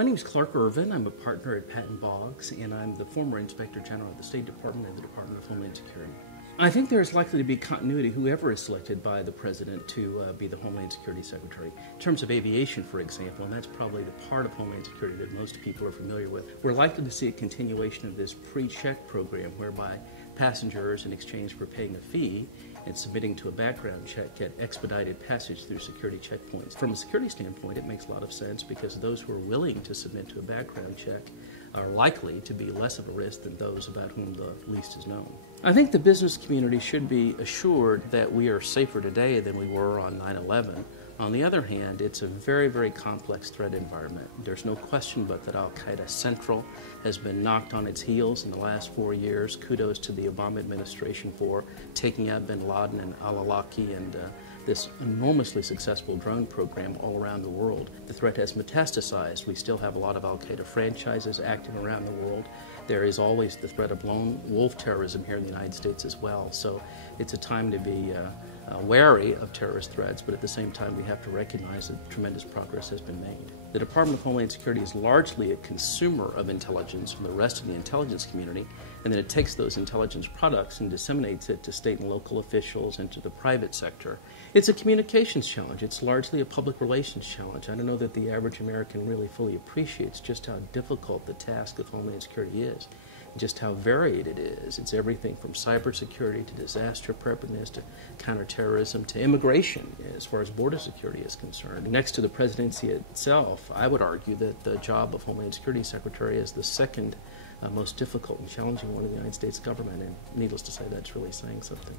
My name is Clark Ervin. I'm a partner at Patton Boggs, and I'm the former Inspector General of the State Department and the Department of Homeland Security. I think there is likely to be continuity, whoever is selected by the President to be the Homeland Security Secretary. In terms of aviation, for example, and that's probably the part of Homeland Security that most people are familiar with, we're likely to see a continuation of this pre-check program whereby passengers, in exchange for paying a fee and submitting to a background check, get expedited passage through security checkpoints. From a security standpoint, it makes a lot of sense because those who are willing to submit to a background check are likely to be less of a risk than those about whom the least is known. I think the business community should be assured that we are safer today than we were on 9/11. On the other hand, it's a very, very complex threat environment. There's no question but that Al-Qaeda Central has been knocked on its heels in the last 4 years. Kudos to the Obama administration for taking out bin Laden and al-Awlaki and this enormously successful drone program all around the world. The threat has metastasized. We still have a lot of Al-Qaeda franchises acting around the world. There is always the threat of lone wolf terrorism here in the United States as well. So it's a time to be wary of terrorist threats, but at the same time we have to recognize that tremendous progress has been made. The Department of Homeland Security is largely a consumer of intelligence from the rest of the intelligence community, and then it takes those intelligence products and disseminates it to state and local officials and to the private sector. It's a communications challenge. It's largely a public relations challenge. I don't know that the average American really fully appreciates just how difficult the task of Homeland Security is, just how varied it is. It's everything from cybersecurity to disaster preparedness to counterterrorism to immigration as far as border security is concerned. Next to the presidency itself, I would argue that the job of Homeland Security Secretary is the second most difficult and challenging one in the United States government, and needless to say, that's really saying something.